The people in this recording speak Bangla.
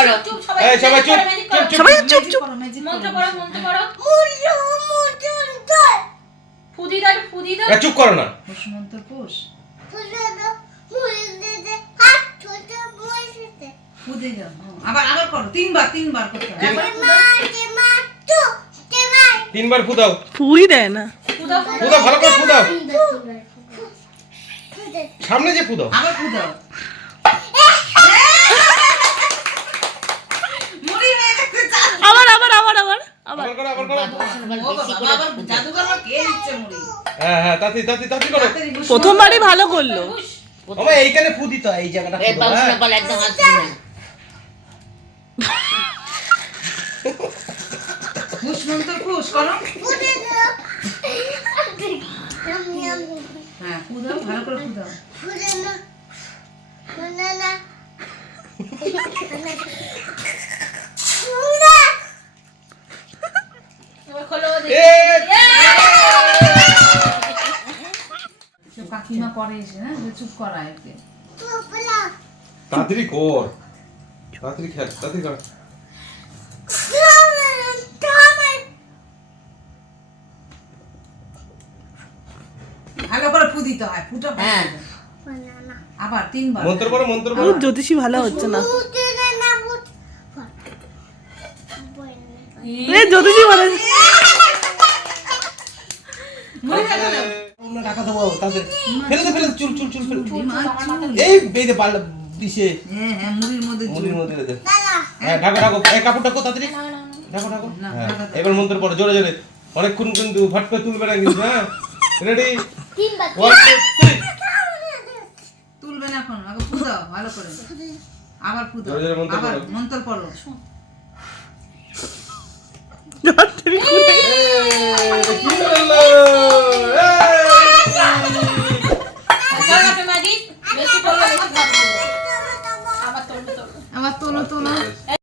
করো চুপ এই, সবাই চুপ, করো, চুপ, চুপ। সবাই চুপ চুপ মন্ত্র করো। মন্ত্র পড়ো। ফুদি দাও ফুদি দাও চুপ করো না। পুষ মন্ত্র পুষ ফুদে যাও আবার আবার করো তিনবার তিনবার করতে তিনবার ফুদাও। ফুই দেয় না। ফুদাও ফুদাও। ভালো করে ফুদাও। সামনে যে ফুদাও। আবার ফুদাও মুড়ি হয়ে গেছে চা। আবার আবার আবার আবার আবার আবার করো আবার করো। হ্যাঁ হ্যাঁ তাতি তাতি তাতি করো। প্রথমবারই ভালো করল। আমার এইখানে ফু দিতে হয়, এই জায়গাটা এই হ্যাঁ। বল একদম আসবে না। পুষ মন্ত্র করো। হ্যাঁ ভালো করে কাকিমা করে এসে হ্যাঁ? চুপ করা একে তাড়াতাড়ি কর। তাড়াতাড়ি খেল তাড়াতাড়ি কর ভালো করে ফু দিতে হয় ফুটা হ্যাঁ। আবার তিনবার। মন্ত্র পড়ো মন্ত্র পড়ো। জ্যোতিষী ভালো হচ্ছে না। এ জ্যোতিষী টাকা দেবো তাদের। ফেলে দে ফেলে চুল চুল চুল ফেলে। এই বেঁধে হ্যাঁ হ্যাঁ মুড়ির মধ্যে মুড়ির মধ্যে দে। হ্যাঁ ঢাকো ঢাকো। এই কাপড় ঢাকো তাড়াতাড়ি। ঢাকো ঢাকো। না, হ্যাঁ ঢাকা দাও। এবার মন্ত্র পড়ো জোরে জোরে। অনেকক্ষণ কিন্তু ফট করে তুলবে না কিন্তু হ্যাঁ? রেডি তুলবে না এখন আগে ফু দাও ভালো করে। আবার ফু দাও জোরে জোরে মন্ত্র আবার মন্ত্র পড়ো। আবার তোলো তোলো